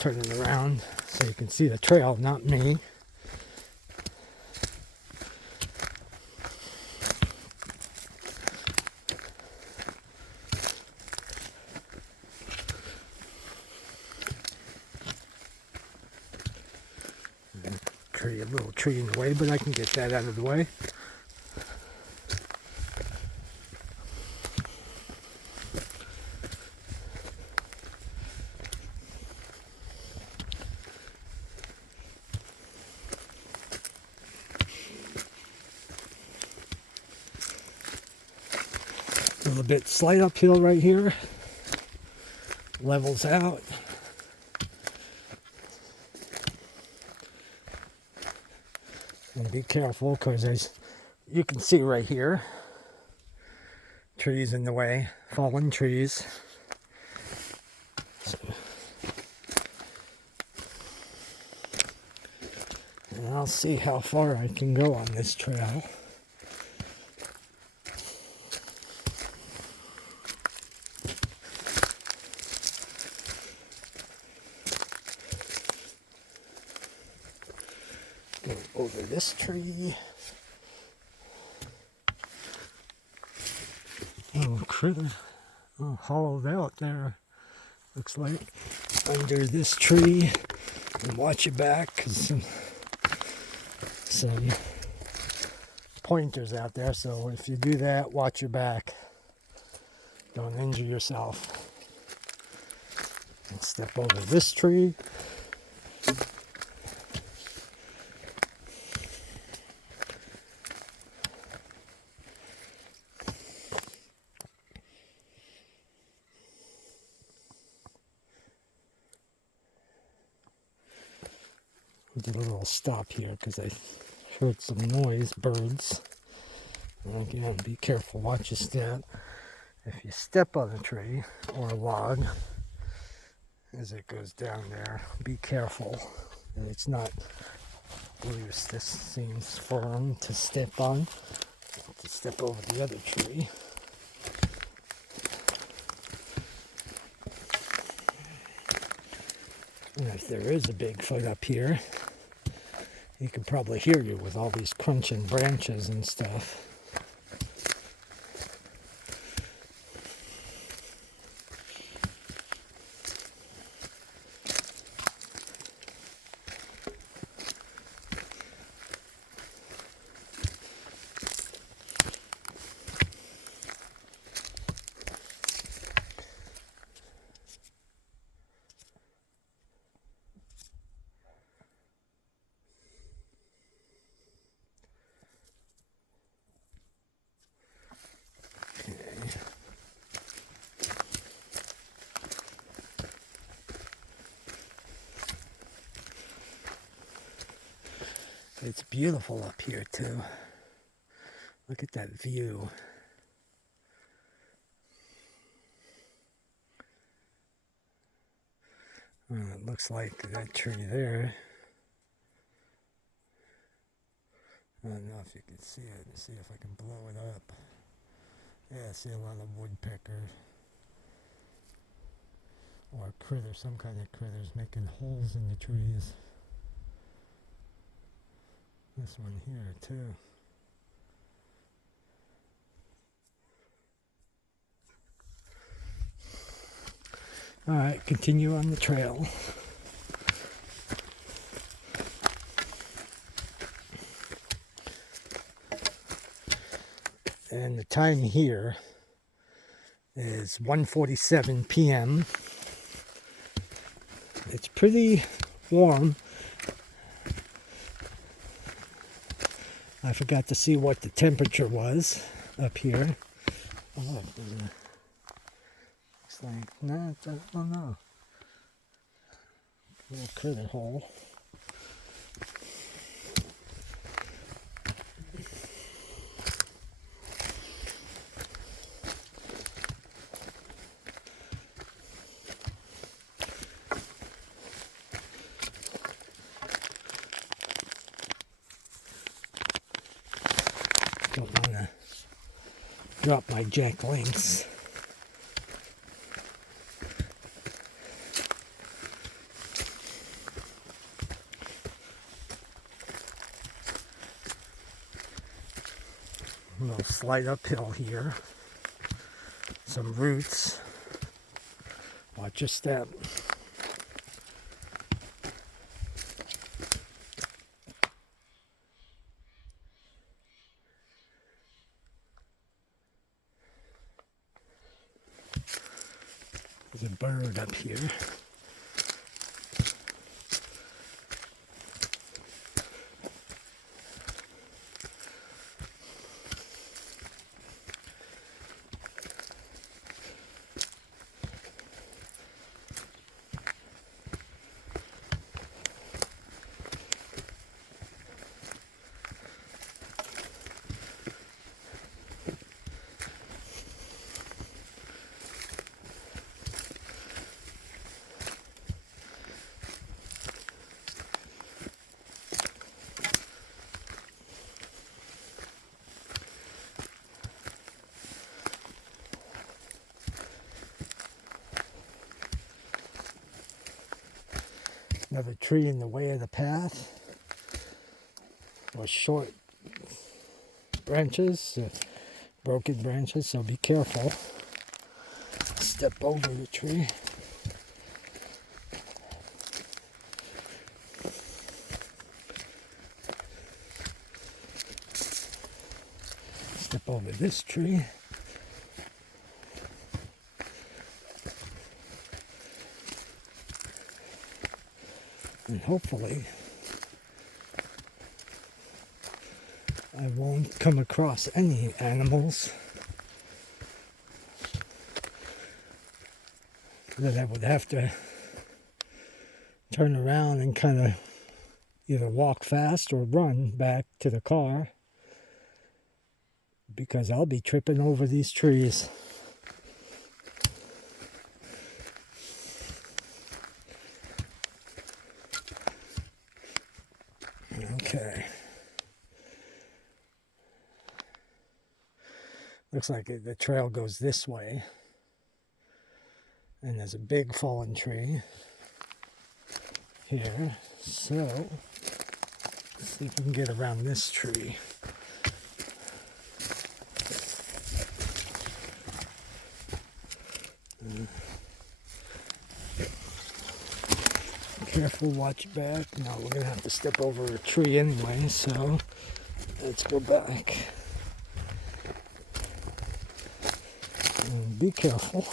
turn it around so you can see the trail, not me. A little tree in the way, but I can get that out of the way. A little bit slight uphill right here. Levels out. And be careful, because you can see right here, trees in the way, fallen trees. So, and I'll see how far I can go on this trail. Go over this tree. Oh, critter. Oh, hollowed out there. Looks like under this tree. And watch your back, because some pointers out there. So if you do that, watch your back. Don't injure yourself. And step over this tree. We did a little stop here because I heard some noise, birds. And again, be careful, watch your step. If you step on a tree or a log as it goes down there, be careful. And it's not loose. This seems firm to step on. To step over the other tree. And if there is a Bigfoot up here, he can probably hear you with all these crunching branches and stuff. It's beautiful up here too. Look at that view. It looks like that tree there. I don't know if you can see it. Let's see if I can blow it up. Yeah, I see a lot of woodpecker. Or critter, some kind of critters making holes in the trees. This one here too. Alright, continue on the trail. And the time here is 1:47 p.m. It's pretty warm. I forgot to see what the temperature was up here. Oh, look, looks like, no, I don't know. Little critter hole. Don't want to drop my jack links. slight uphill here. Some roots. Watch your step. There's a bird up here. Another tree in the way of the path, or short branches, broken branches, so be careful. Step over the tree. Step over this tree. And hopefully I won't come across any animals that I would have to turn around and kind of either walk fast or run back to the car, because I'll be tripping over these trees. Okay. Looks like the trail goes this way. And there's a big fallen tree here. So, let's see if we can get around this tree. Careful, watch back. No, we're going to have to step over a tree anyway, so let's go back. And be careful.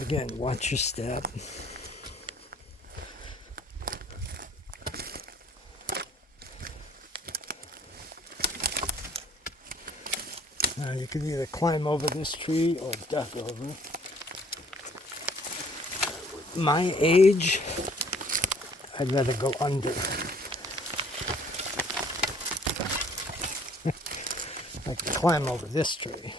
Again, watch your step. Now you can either climb over this tree or duck over. My age, I'd rather go under. I can climb over this tree.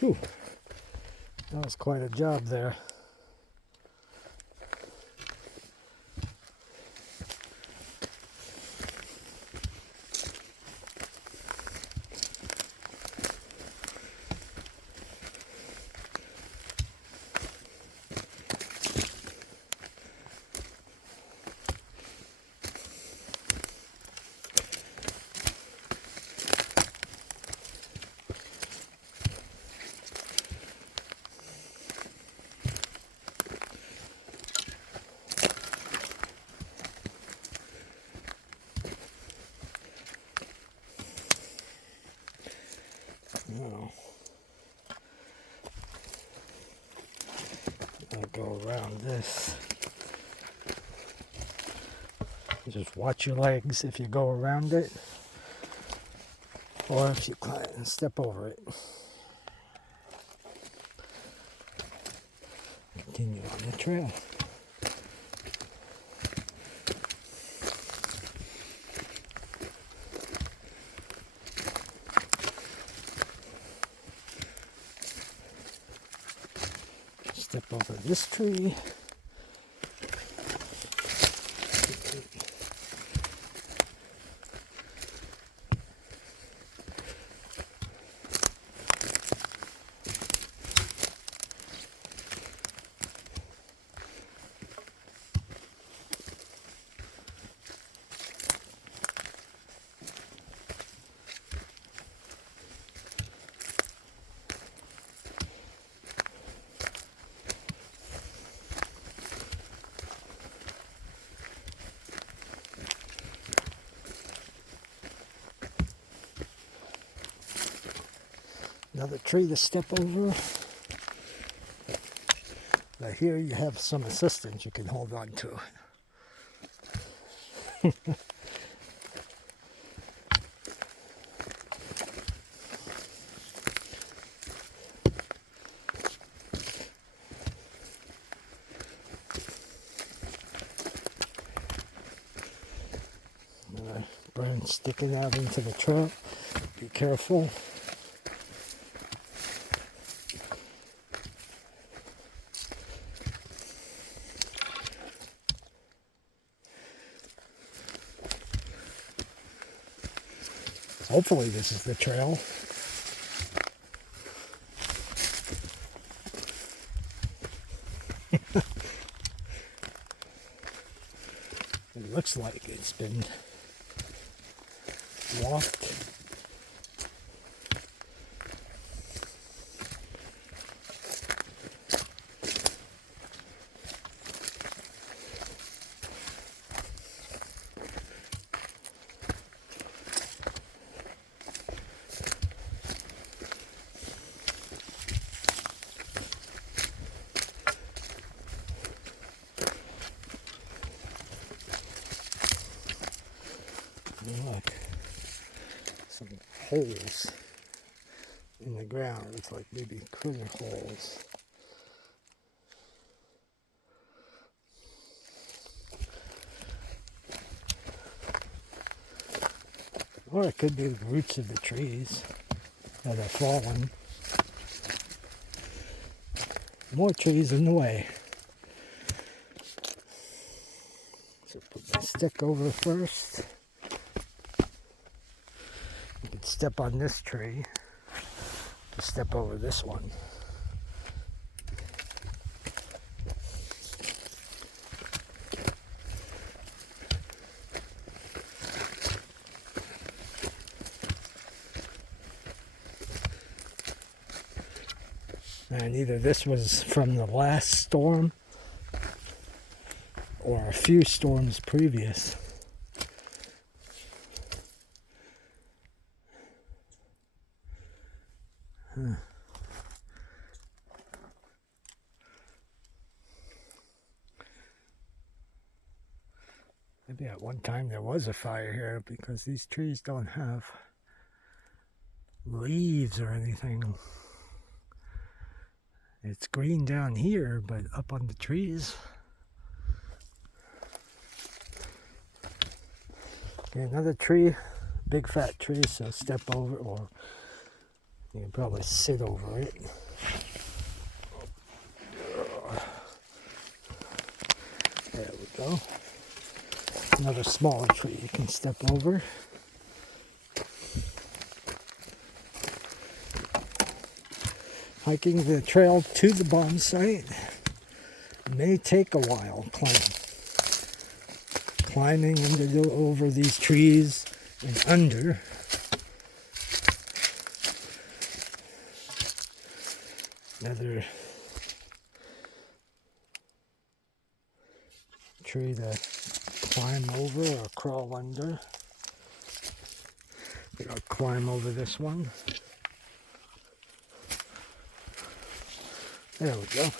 Whew. That was quite a job there. I'll go around this. Just watch your legs if you go around it, or if you climb and step over it. Continue on the trail. Step over this tree. Another tree to step over. But here you have some assistance you can hold on to. Another branch sticking out into the trail. Be careful. Hopefully this is the trail. It looks like it's been walked. Look, some holes in the ground. It's like maybe critter holes. Or it could be the roots of the trees that are fallen. More trees in the way. So put my stick over first. You can step on this tree to step over this one. And either this was from the last storm or a few storms previous. Huh. Maybe at one time there was a fire here because these trees don't have leaves or anything. It's green down here, but up on the trees. Okay, another tree, big fat tree, so step over, or you can probably sit over it. There we go. Another smaller tree you can step over. Hiking the trail to the bomb site may take a while. Climbing over these trees and under. Another tree to climb over or crawl under. I'll climb over this one. There we go.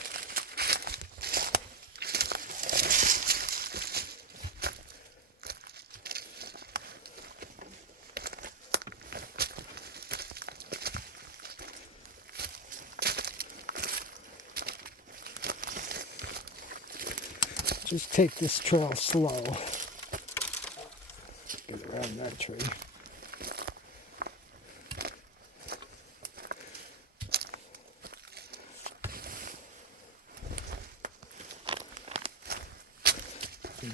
Just take this trail slow. Get around that tree.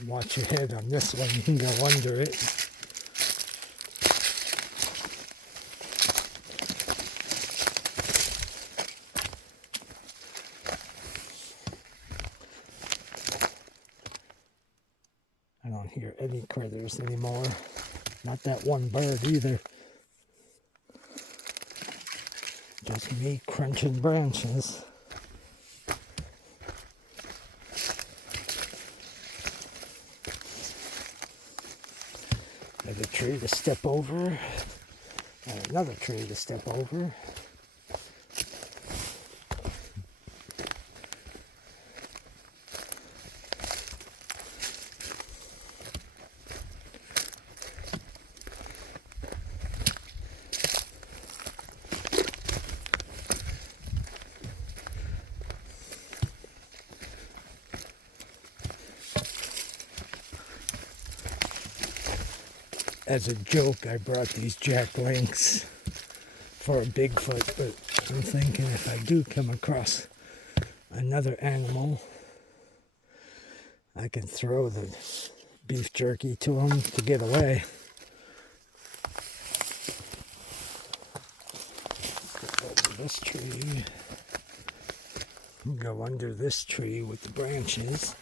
Watch your head on this one, you can go under it. I don't hear any critters anymore. Not that one bird either. Just me crunching branches. Another tree to step over, and another tree to step over. as a joke, I brought these jack links for a Bigfoot, but I'm thinking if I do come across another animal, I can throw the beef jerky to them to get away. Go over this tree. Go under this tree with the branches.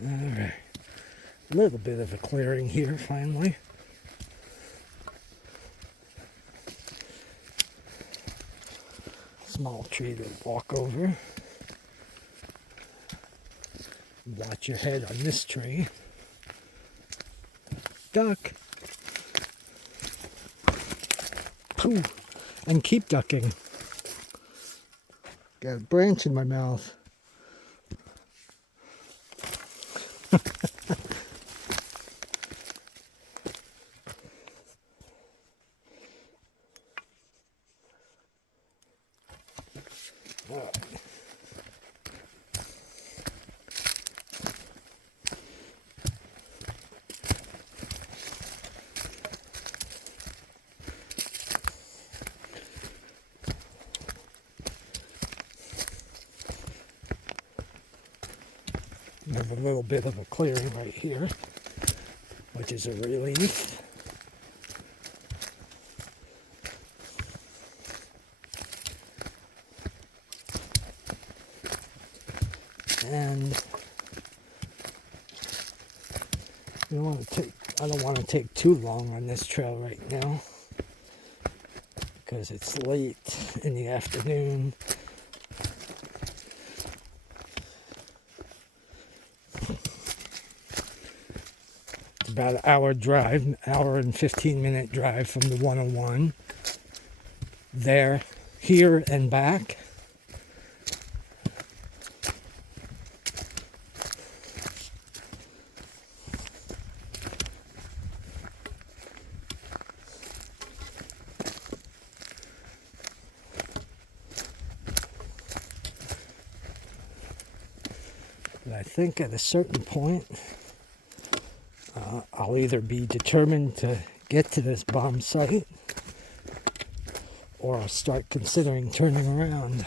Alright, a little bit of a clearing here finally. Small tree to walk over. Watch your head on this tree. Duck. Pooh. And keep ducking. Got a branch in my mouth. We have a little bit of a clearing right here, which is a relief. And I don't want to take too long on this trail right now because it's late in the afternoon. It's about an hour drive, hour and 15-minute drive from the 101. There, here, and back. But I think at a certain point, I'll either be determined to get to this bomb site or I'll start considering turning around.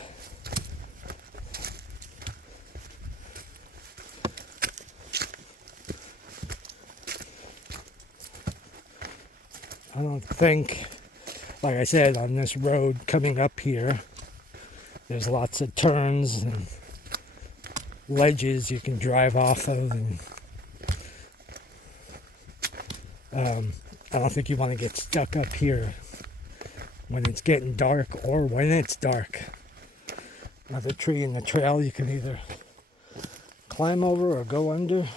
I don't think, like I said, on this road coming up here, there's lots of turns and ledges you can drive off of, and I don't think you want to get stuck up here when it's getting dark or when it's dark. Another tree in the trail you can either climb over or go under.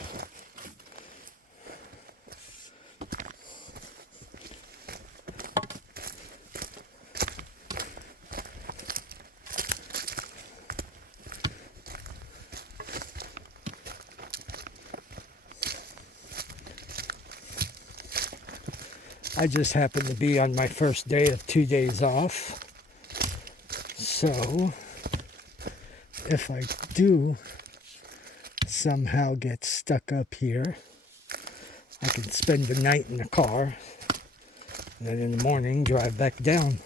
I just happened to be on my first day of 2 days off. So, if I do somehow get stuck up here, I can spend the night in the car and then in the morning drive back down.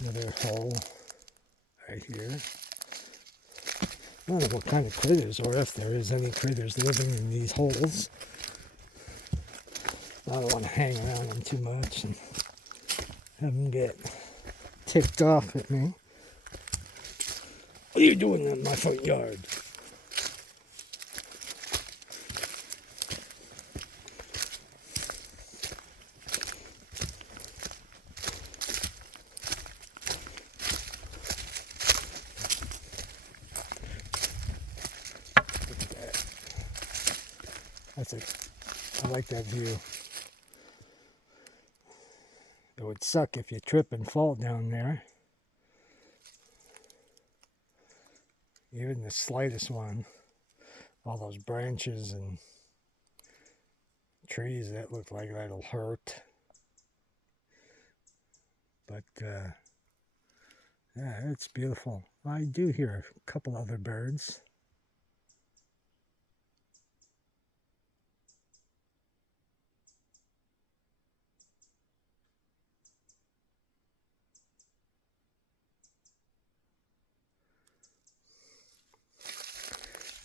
Another hole right here. I don't know what kind of critters, or if there is any critters living in these holes. I don't want to hang around them too much and have them get ticked off at me. What are you doing in my front yard? I like that view. It would suck if you trip and fall down there. Even the slightest one. all those branches and trees that look like that'll hurt. But yeah, it's beautiful. I do hear a couple other birds.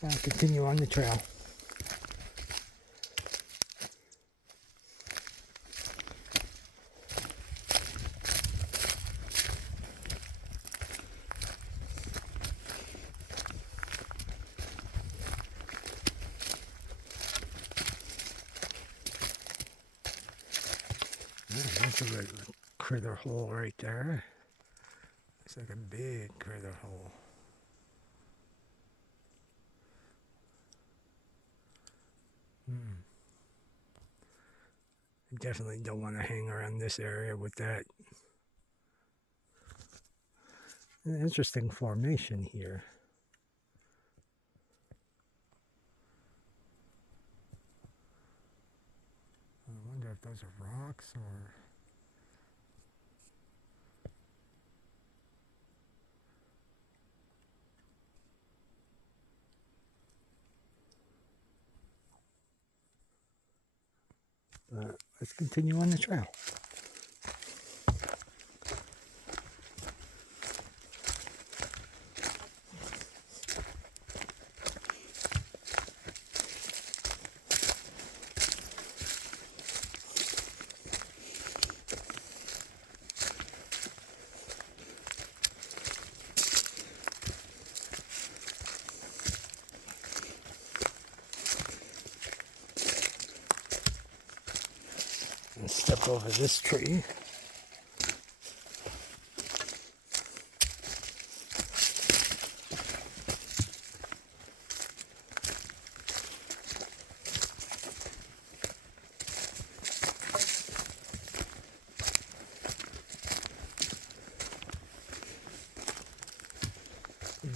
I'll continue on the trail. That's a regular critter hole right there. Looks like a big critter hole. I definitely don't want to hang around this area with that. An interesting formation here. I wonder if those are rocks or... But let's continue on the trail. And step over this tree.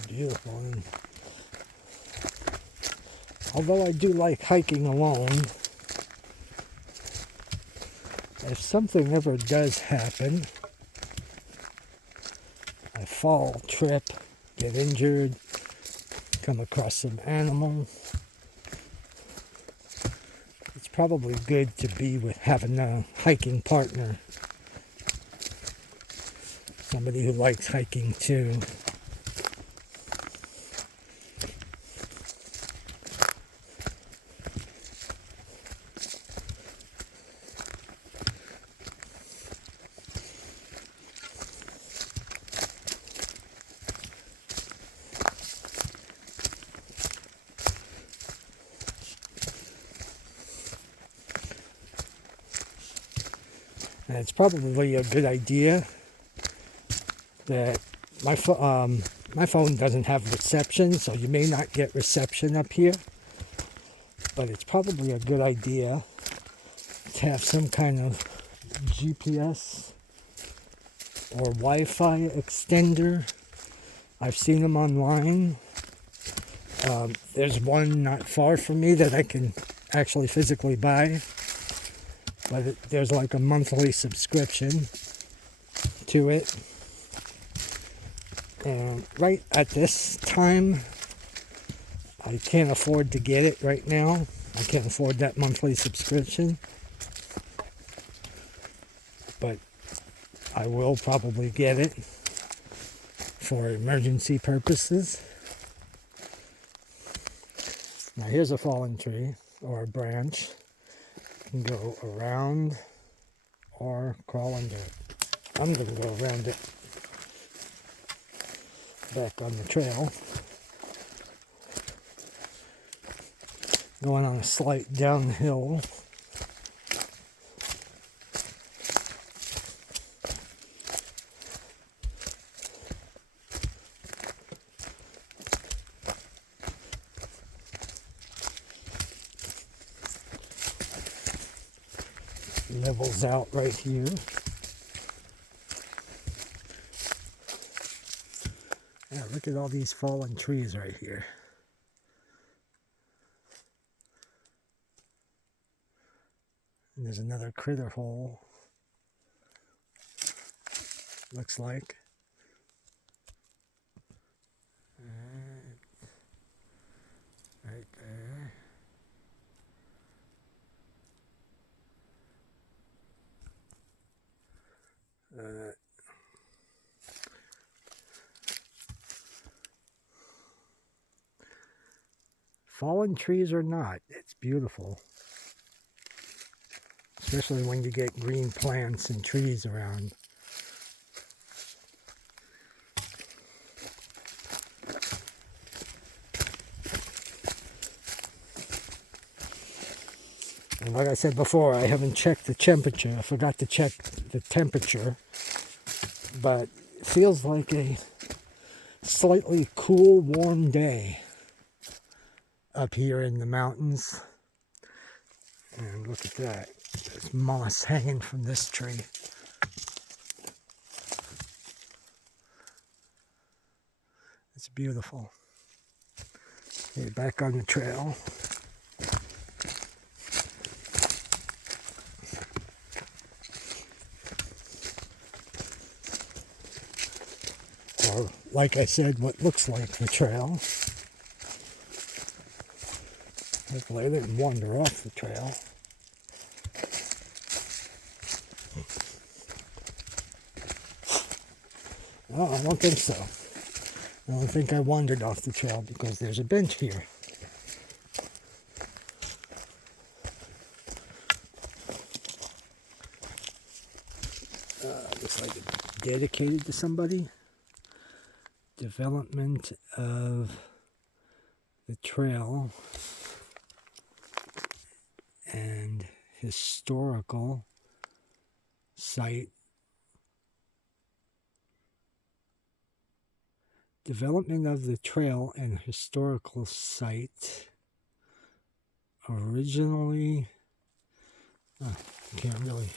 Beautiful. And although I do like hiking alone, if something ever does happen, I fall, trip, get injured, come across some animal, it's probably good to be with having a hiking partner. Somebody who likes hiking too. And it's probably a good idea that my phone doesn't have reception, so you may not get reception up here. But it's probably a good idea to have some kind of GPS or Wi-Fi extender. I've seen them online. There's one not far from me that I can actually physically buy. But there's like a monthly subscription to it. And right at this time, I can't afford to get it right now. I can't afford that monthly subscription. But I will probably get it for emergency purposes. Now here's a fallen tree or a branch. You can go around or crawl under it. I'm going to go around it, back on the trail. Going on a slight downhill. Levels out right here. Yeah, look at all these fallen trees right here. And there's another critter hole. Looks like. Right there. Fallen trees or not, it's beautiful. Especially when you get green plants and trees around. And like I said before, I haven't checked the temperature. I forgot to check the temperature. But it feels like a slightly cool, warm day up here in the mountains. And look at that. There's moss hanging from this tree. It's beautiful. Okay, back on the trail. Or, like I said, what looks like the trail. Hopefully I didn't wander off the trail. Oh, I don't think so. I don't think I wandered off the trail because there's a bench here. Looks like it's dedicated to somebody. Development of the trail and historical site. Development of the trail and historical site. Originally, can't really.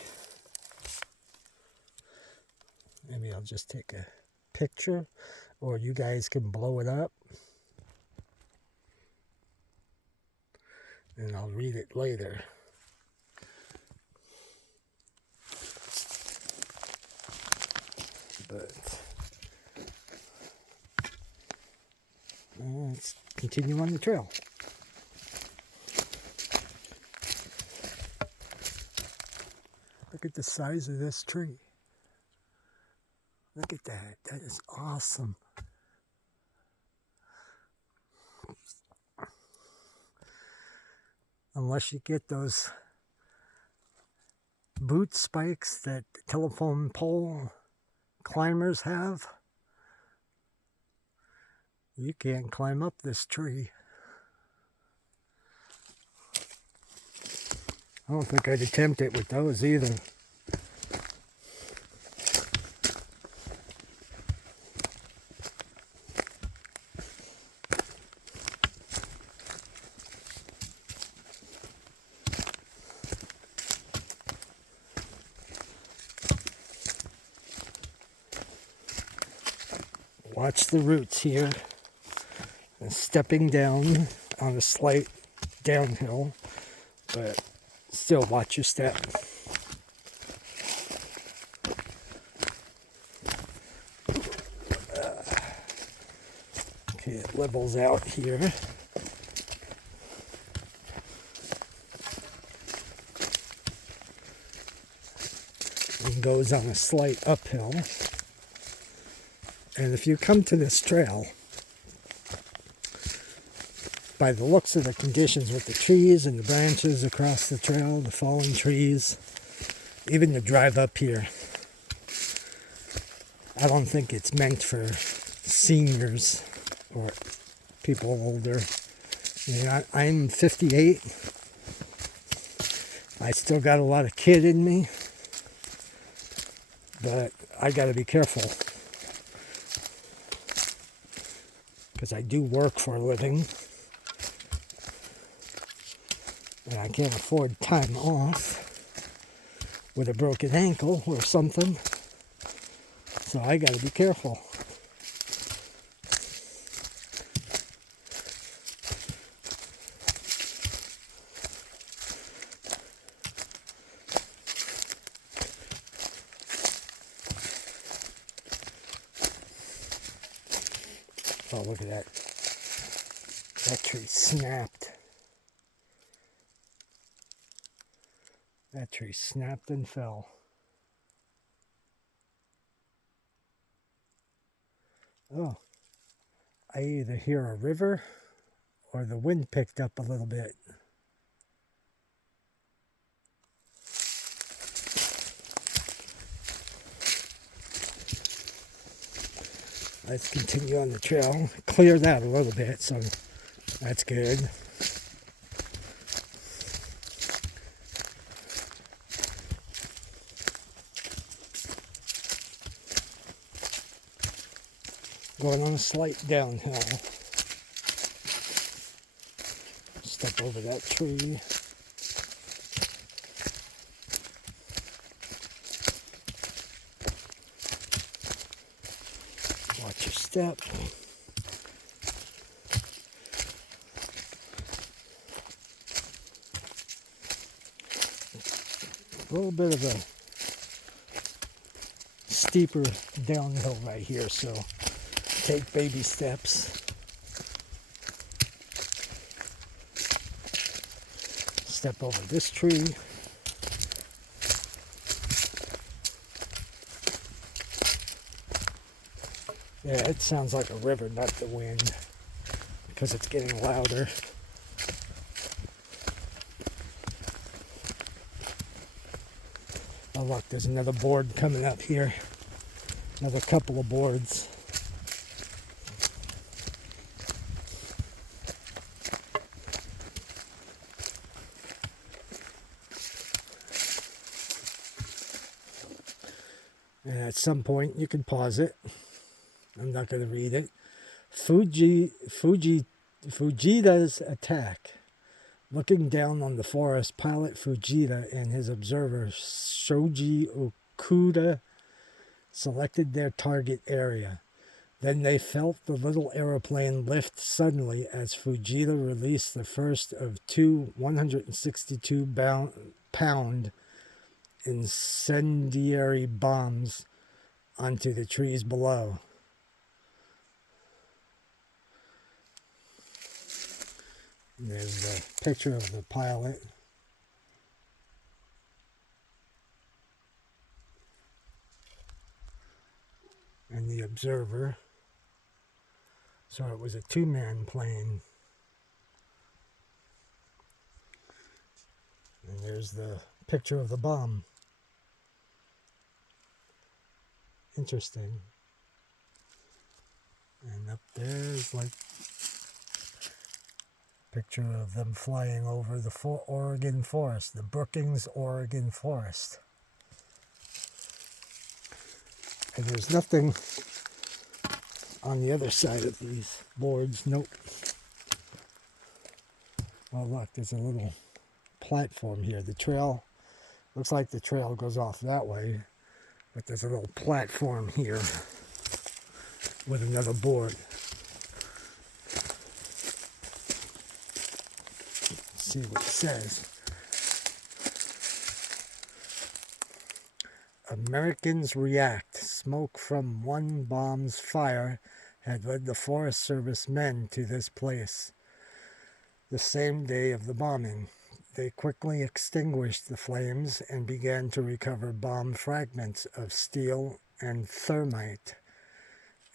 Maybe I'll just take a picture, or you guys can blow it up, and I'll read it later. But let's continue on the trail. Look at the size of this tree. Look at that. That is awesome. Unless you get those boot spikes that telephone pole climbers have, you can't climb up this tree. I don't think I'd attempt it with those either. Watch the roots here. And stepping down on a slight downhill, but still watch your step. Okay, it levels out here. And goes on a slight uphill. And if you come to this trail, by the looks of the conditions with the trees and the branches across the trail, the fallen trees, even the drive up here, I don't think it's meant for seniors or people older. I mean, I'm 58. I still got a lot of kid in me, but I got to be careful because I do work for a living. And I can't afford time off with a broken ankle or something. So I got to be careful. Oh, look at that. That tree snapped. That tree snapped and fell. Oh, I either hear a river or the wind picked up a little bit. Let's continue on the trail. Clear that a little bit, so that's good. Going on a slight downhill. Step over that tree. Watch your step. A little bit of a steeper downhill right here, so take baby steps. Step over this tree. Yeah, it sounds like a river, not the wind, because it's getting louder. Oh look, there's another board coming up here. Another couple of boards. And at some point you can pause it. I'm not going to read it. Fujita's attack. Looking down on the forest, pilot Fujita and his observer Shoji Okuda selected their target area. Then they felt the little aeroplane lift suddenly as Fujita released the first of two 162-pound incendiary bombs onto the trees below. There's the picture of the pilot. And the observer. So it was a two-man plane. And there's the picture of the bomb. Interesting. And up there's like picture of them flying over the Oregon forest, the Brookings, Oregon forest. And there's nothing on the other side of these boards. Nope. Oh look, there's a little platform here. The trail, looks like the trail goes off that way, but there's a little platform here with another board. Let's see what it says. Americans react. Smoke from one bomb's fire had led the Forest Service men to this place. The same day of the bombing, they quickly extinguished the flames and began to recover bomb fragments of steel and thermite.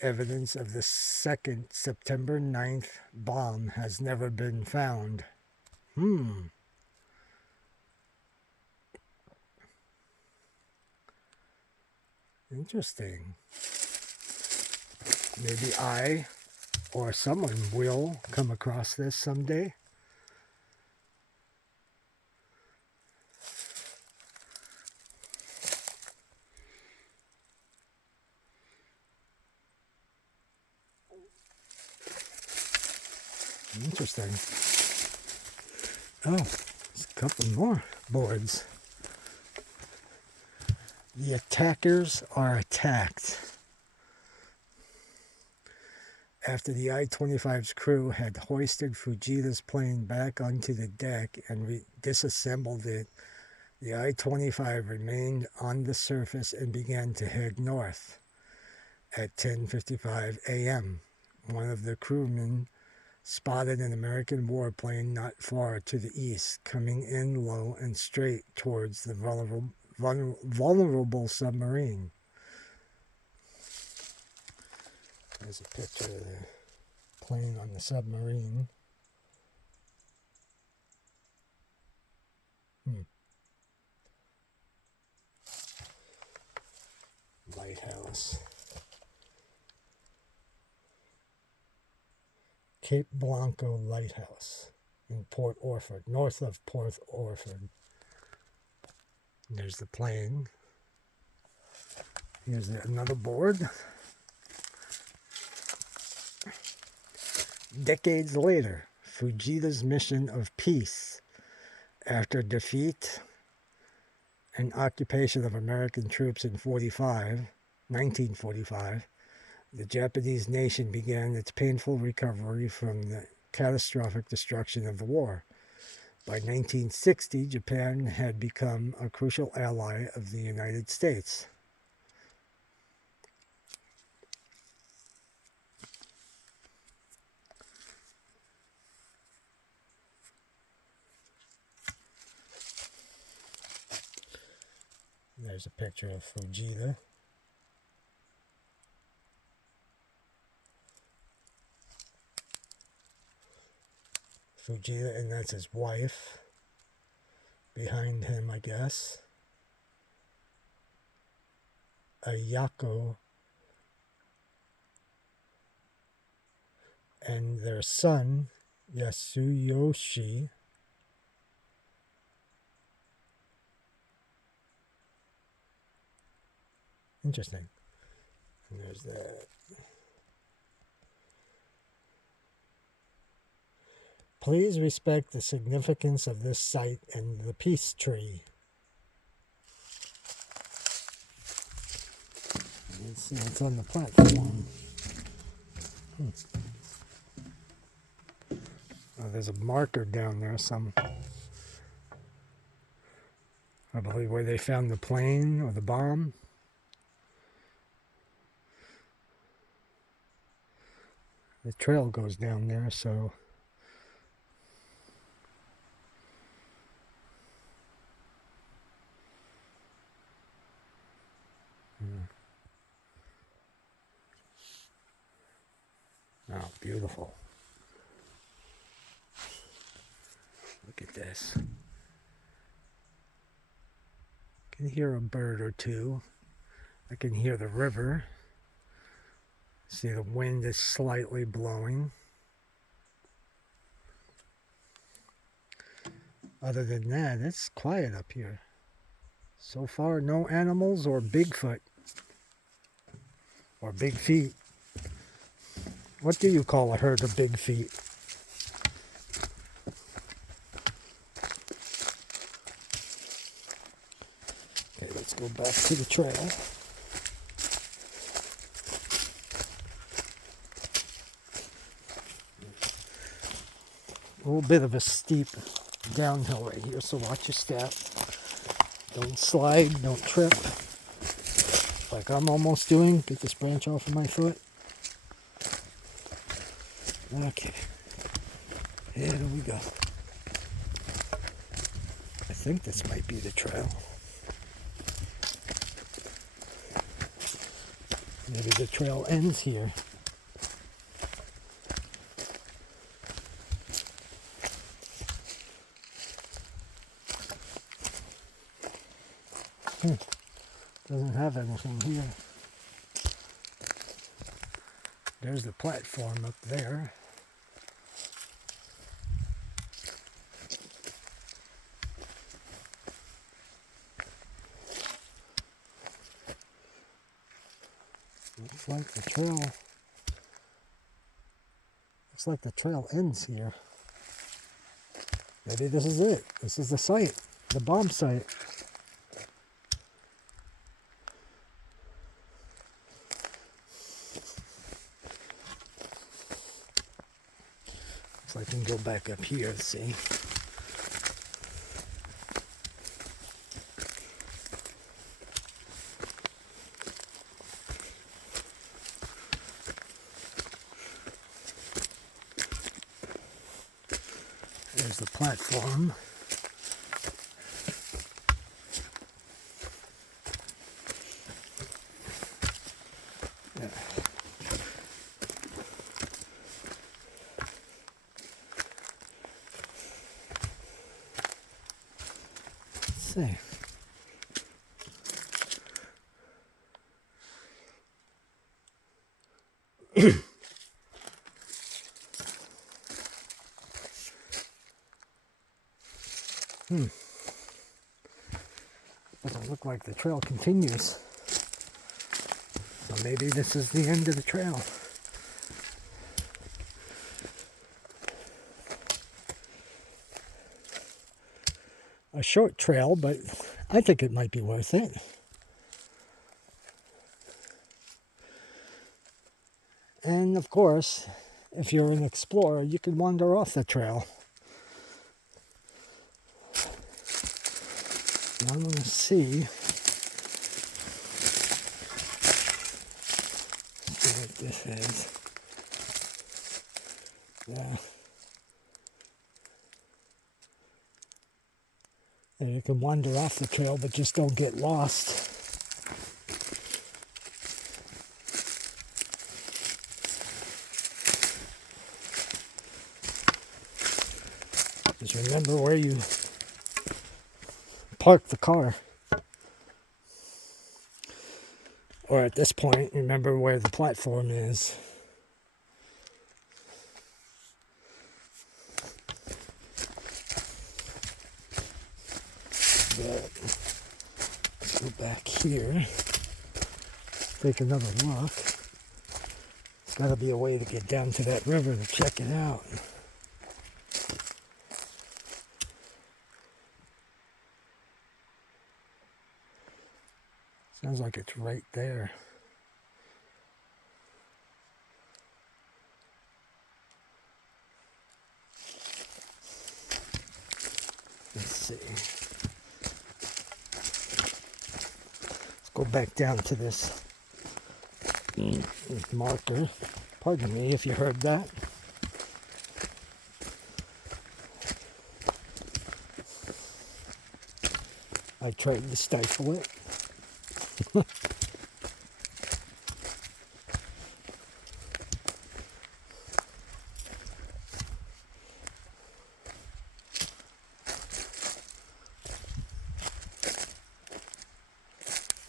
Evidence of the second September 9th bomb has never been found. Interesting. Maybe I or someone will come across this someday. Interesting. Oh, there's a couple more boards. The attackers are attacked. After the I-25's crew had hoisted Fujita's plane back onto the deck and disassembled it, the I-25 remained on the surface and began to head north. At 10:55 a.m., one of the crewmen spotted an American warplane not far to the east, coming in low and straight towards the vulnerable submarine. There's a picture of the plane on the submarine. Lighthouse. Cape Blanco Lighthouse in Port Orford, north of Port Orford. And there's the plane. Here's another board. Decades later, Fujita's mission of peace after defeat and occupation of American troops in 1945, the Japanese nation began its painful recovery from the catastrophic destruction of the war. By 1960, Japan had become a crucial ally of the United States. There's a picture of Fujita. Fujita, and that's his wife. Behind him, I guess, Ayako, and their son, Yasuyoshi. Interesting. And there's that. Please respect the significance of this site and the peace tree. Let's see what's on the platform. Oh, there's a marker down there, I believe where they found the plane or the bomb. The trail goes down there, so oh, beautiful. Look at this. I can hear a bird or two. I can hear the river. See, the wind is slightly blowing. Other than that, it's quiet up here. So far, no animals or Bigfoot. Or big feet. What do you call a herd of big feet? Okay, let's go back to the trail. A little bit of a steep downhill right here, so watch your step. Don't slide, don't trip. Like I'm almost doing. Get this branch off of my foot. Okay. Here we go. I think this might be the trail. Maybe the trail ends here. Doesn't have anything here. There's the platform up there. Looks like the trail ends here. Maybe this is it. This is the site, the bomb site. So I can go back up here and see. There's the platform. Yeah. Let's see. Doesn't look like the trail continues. So maybe this is the end of the trail. A short trail, but I think it might be worth it. And of course, if you're an explorer, you can wander off the trail. I'm going to see what this is. Yeah. And you can wander off the trail, but just don't get lost. Just remember where you park the car. Or at this point, remember where the platform is. But let's go back here. Take another look. There's got to be a way to get down to that river to check it out. Sounds like it's right there. Let's see. Let's go back down to this marker. Pardon me if you heard that. I tried to stifle it.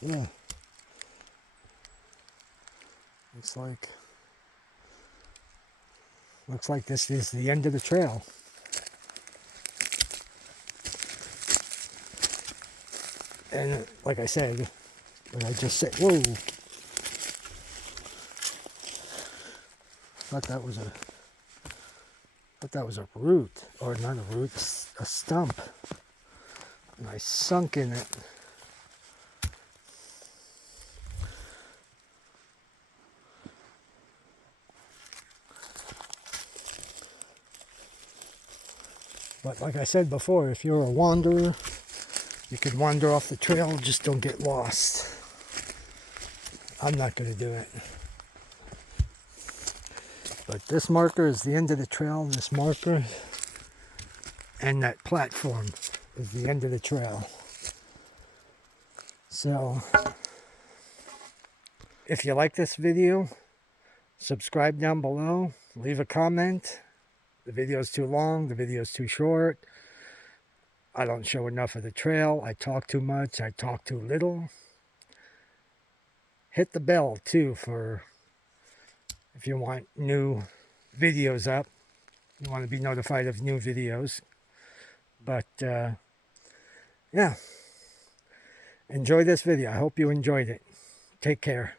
Yeah. Looks like this is the end of the trail. And like I said, what I just said, whoa. Thought that was a root, or not a root, a stump. And I sunk in it. But like I said before, if you're a wanderer, you could wander off the trail, just don't get lost. I'm not going to do it. But this marker is the end of the trail. This marker and that platform is the end of the trail. So, if you like this video, subscribe down below, leave a comment. The video's too long, the video's too short. I don't show enough of the trail. I talk too much, I talk too little. Hit the bell too for if you want new videos up. You want to be notified of new videos. But yeah, enjoy this video. I hope you enjoyed it. Take care.